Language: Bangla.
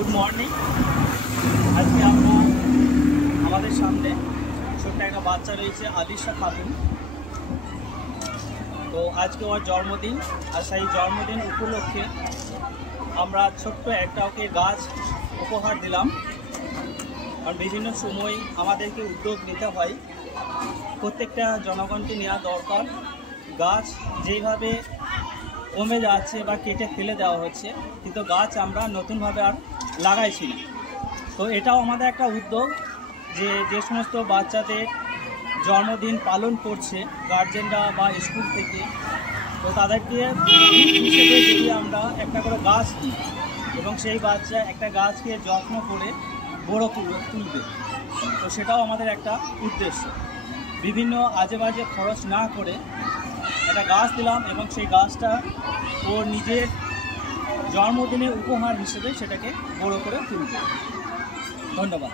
Good morning. আজকে আমরা আমাদের সামনে ছোট্ট একটা বাচ্চা রয়েছে, আলিশা খাতুন। তো আজকে ওর জন্মদিন, আর সেই জন্মদিন উপলক্ষে আমরা ছোট্ট একটা ওকে গাছ উপহার দিলাম। কারণ বিভিন্ন সময় আমাদেরকে উদ্যোগ নিতে হয়, প্রত্যেকটা জনগণকে নেওয়া দরকার। গাছ যেইভাবে কমে যাচ্ছে বা কেটে ফেলে দেওয়া হচ্ছে, কিন্তু গাছ আমরা নতুনভাবে আর লাগাইছি না। তো এটাও আমাদের একটা উদ্যোগ যে সমস্ত বাচ্চাদের জন্মদিন পালন করছে গার্জেনরা বা স্কুল থেকে, তো তাদেরকে হিসেবে যদি আমরা একটা করে গাছ দিই এবং সেই বাচ্চা একটা গাছকে যত্ন করে বড় তুলবে, তো সেটাও আমাদের একটা উদ্দেশ্য। বিভিন্ন আজে বাজে খরচ না করে একটা গাছ দিলাম এবং সেই গাছটা ওর নিজের জন্মদিনের উপহার হিসেবে সেটাকে বড় করে তুলবে। ধন্যবাদ।